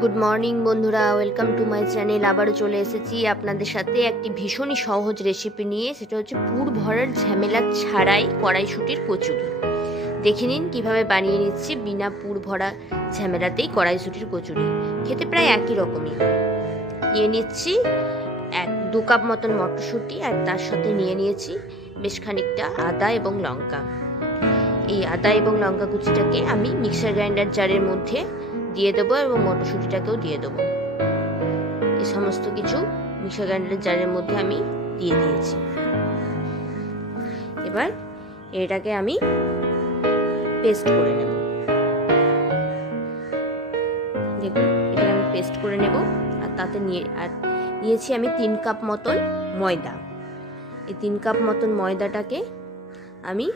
Good morning বন্ধুরা, welcome to my channel. আবারও চলে এসেছি আপনাদের সাথে একটি ভীষণই সহজ রেসিপি নিয়ে। সেটা হচ্ছে পুর ভরার ঝামেলা ছাড়াই কড়াইশুঁটির কচুরি। দেখে নিন কীভাবে বানিয়ে নিচ্ছি বিনা পুর ভরা ঝামেলাতেই কড়াইশুঁটির কচুরি। খেতে প্রায় একই রকমই। নিয়ে নিচ্ছি 2 কাপ মতন মটরশুঁটি, আর তার সাথে নিয়ে নিয়েছি বেশ খানিকটা আদা এবং লঙ্কা। এই আদা এবং লঙ্কা কুচিটাকে আমি মিক্সার গ্রাইন্ডার জারের মধ্যে দিয়ে দেবো এবং মটরশুঁটিটাকেও দিয়ে দেবো। এই সমস্ত কিছু মিক্সার গ্রাইন্ডার জারের মধ্যে আমি দিয়ে দিয়েছি। এবার এটাকে আমি পেস্ট করে নেব। দেখুন, এটাকে আমি পেস্ট করে নেব। আর তাতে নিয়েছি আমি 3 কাপ মতন ময়দা। এই 3 কাপ মতন ময়দাটাকে আমি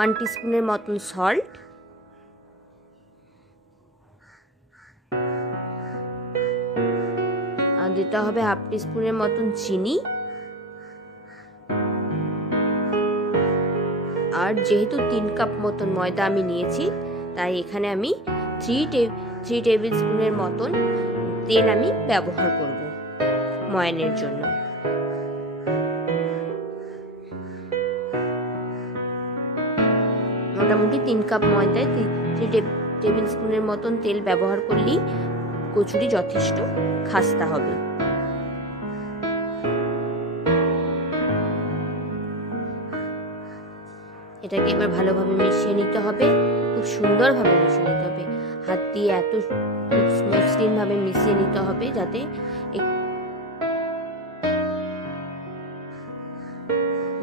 1 টিস্পুনের মতন সল্ট, আর দিতে হবে 1/2 টিস্পুনের মতন চিনি। আর যেহেতু 3 কাপ মতন ময়দা আমি নিয়েছি, তাই এখানে আমি 3 টেবিল স্পুনের মতন তেল আমি ব্যবহার করব ময়ানের জন্য। মোটামুটি 3 কাপ ময়দায় 3 টেবিল স্পুনের মতন তেল ব্যবহার করলেই কচুরি যথেষ্ট খাস্তা হবে। এটাকে এবার ভালোভাবে মিশিয়ে নিতে হবে, খুব সুন্দরভাবে মিশিয়ে নিতে হবে। হাত দিয়ে এত মসৃণ ভাবে মিশিয়ে নিতে হবে যাতে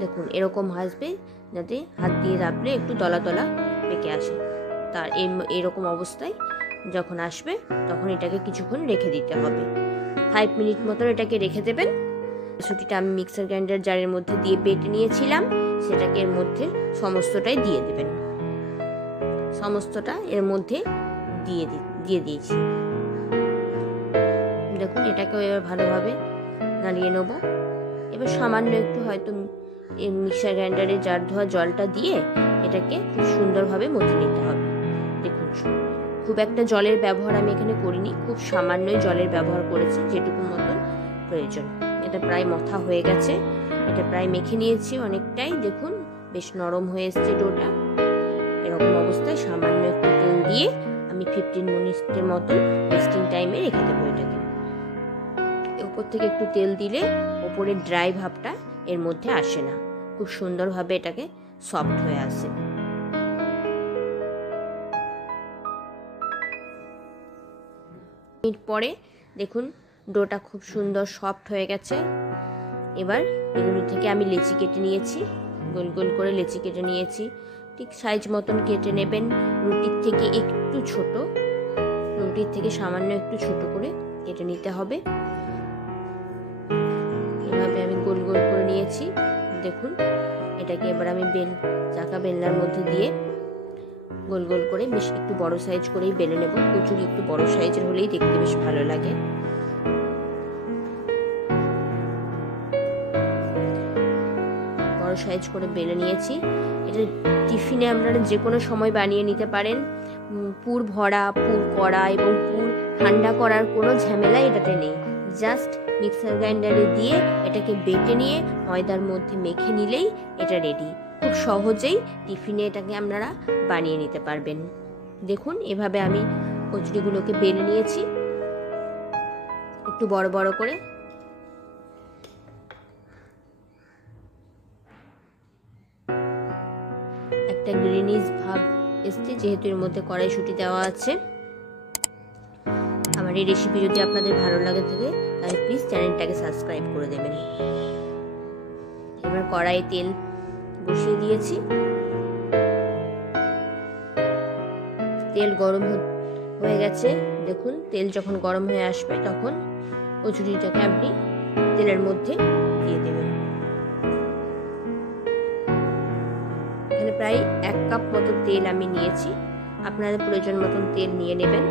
দেখুন এরকম আসবে, যাতে হাত দিয়ে চাপলে একটু দলা দলা পেকে আসে। তার এরকম অবস্থায় যখন আসবে তখন এটাকে কিছুক্ষণ রেখে দিতে হবে। 5 মিনিট মতন এটাকে রেখে দেবেন। কচুরিটা আমি মিক্সার গ্রাইন্ডার জারের মধ্যে দিয়ে বেটে নিয়েছিলাম, সেটাকে এর মধ্যে সমস্তটাই দিয়ে দেবেন। সমস্তটা এর মধ্যে দিয়ে দিয়েছি। দেখুন, এটাকেও এবার ভালোভাবে নাড়িয়ে নেব। এবার সামান্য একটু হয়তো মিক্সার গ্রাইন্ডারে জার ধোয়া জলটা দিয়ে এটাকে খুব সুন্দরভাবে মথে নিতে হবে। দেখুন, খুব একটা জলের ব্যবহার আমি এখানে করিনি, খুব সামান্যই জলের ব্যবহার করেছি, যেটুকু মতন প্রয়োজন। এটা প্রায় মথা হয়ে গেছে, এটা প্রায় মেখে নিয়েছি অনেকটাই। দেখুন, বেশ নরম হয়ে এসছে ডোটা। এরকম অবস্থায় সামান্য একটু তেল দিয়ে আমি 15 মিনিটের মতন রেস্টিং টাইমে রেখে দেবো এটাকে। উপর থেকে একটু তেল দিলে ওপরের ড্রাই ভাবটা এর মধ্যে আসে না, খুব সুন্দরভাবে এটাকে সফট হয়ে আসে। মিনিট পরে দেখুন ডোটা খুব সুন্দর সফট হয়ে গেছে। এবার এগুলো থেকে আমি লেচি কেটে নিয়েছি, গোল গোল করে লেচি কেটে নিয়েছি। ঠিক সাইজ মতন কেটে নেবেন, রুটির থেকে একটু ছোট, রুটির থেকে সামান্য একটু ছোট করে কেটে নিতে হবে। এভাবে আমি গোল গোল করে নিয়েছি। দেখুন, এটাকে এবার আমি চাকা বেলনার মধ্যে দিয়ে গোল গোল করে বেশ একটু বড় সাইজ করেই বেলে নেব। কচুরি একটু বড় সাইজের হলেই দেখতে বেশ ভালো লাগে। বড় সাইজ করে বেলে নিয়েছি। এটা টিফিনে আপনারা যে কোনো সময় বানিয়ে নিতে পারেন। পুর ভরা, পুর করা এবং পুর ঠান্ডা করার কোনো ঝামেলা এটাতে নেই। জাস্ট মিক্সার গ্রাইন্ডারে দিয়ে এটাকে বেটে নিয়ে ময়দার মধ্যে মেখে নিলেই এটা রেডি। খুব সহজেই টিফিনে এটাকে আপনারা বানিয়ে নিতে পারবেন। দেখুন, এভাবে আমি কচুরিগুলোকে বেলে নিয়েছি একটু বড় বড় করে। একটা গ্রিনিশ ভাব এসছে, যেহেতু এর মধ্যে কড়াইশুঁটি দেওয়া আছে। আমার এই রেসিপি যদি আপনাদের ভালো লাগে থাকে তাহলে প্লিজ চ্যানেলটাকে সাবস্ক্রাইব করে দেবেন। এবার কড়াইয়ে তেল বসিয়ে দিয়েছি। তেল গরম হয়ে গেছে। দেখুন, তেল যখন গরম হয়ে আসবে তখন কচুরিটাকে আপনি তেলের মধ্যে দিয়ে দেবেন। এখানে প্রায় 1 কাপ মতো তেল আমি নিয়েছি, আপনাদের প্রয়োজন মতন তেল নিয়ে নেবেন।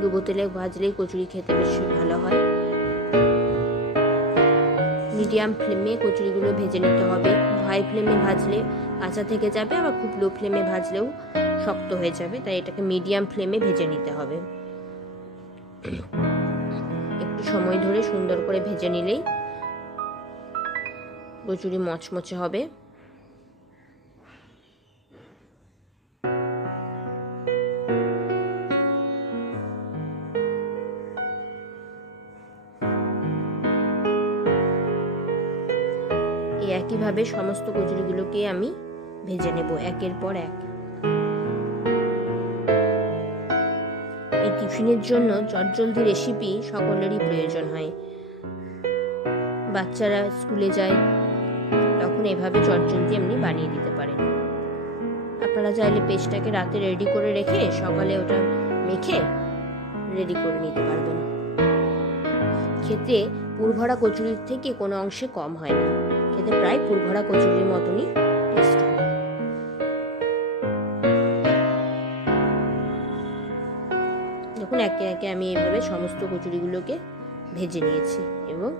ডুবো তেলে ভাজলেই কচুরি খেতে বেশি ভালো হয়। মিডিয়াম ফ্লেমে কচুরিগুলো ভেজে নিতে হবে। হাই ফ্লেমে ভাজলে কাঁচা থেকে যাবে, আবার খুব লো ফ্লেমে ভাজলেও শক্ত হয়ে যাবে, তাই এটাকে মিডিয়াম ফ্লেমে ভেজে নিতে হবে। একটু সময় ধরে সুন্দর করে ভেজে নিলেই কচুরি মচমচে হবে। এই একইভাবে সমস্ত কচুরিগুলোকে আমি ভেজে নেব একের পর এক। এই টিফিনের জন্য চটজলদি রেসিপি সকলেরই প্রয়োজন হয়। বাচ্চারা স্কুলে যায়, তখন এভাবে চটজলদি এমনি বানিয়ে দিতে পারেন। আপনারা চাইলে পেস্টটাকে রাতে রেডি করে রেখে সকালে ওটা মেখে রেডি করে নিতে পারবেন। খেতে পুরভরা কচুরির থেকে কোনো অংশে কম হয় না, খেতে প্রায় পুরভরা কচুরির মতনই টেস্ট হয়। দেখুন একে একে আমি এইভাবে সমস্ত কচুরিগুলোকে ভেজে নিয়েছি এবং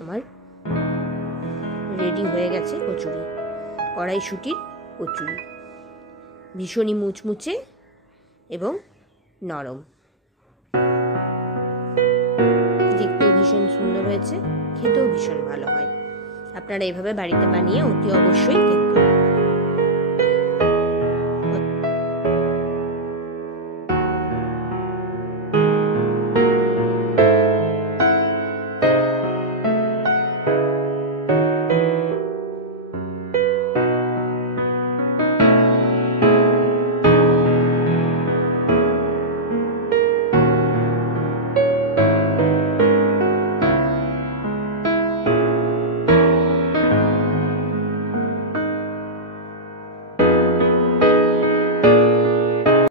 আমার রেডি হয়ে গেছে কচুরি, কড়াইশুঁটির কচুরি। ভীষণই মুচমুচে এবং নরম, দেখতেও ভীষণ সুন্দর হয়েছে, খেতেও ভীষণ ভালো হয়। আপনারা এভাবে বাড়িতে বানিয়ে অতি অবশ্যই দেখবেন।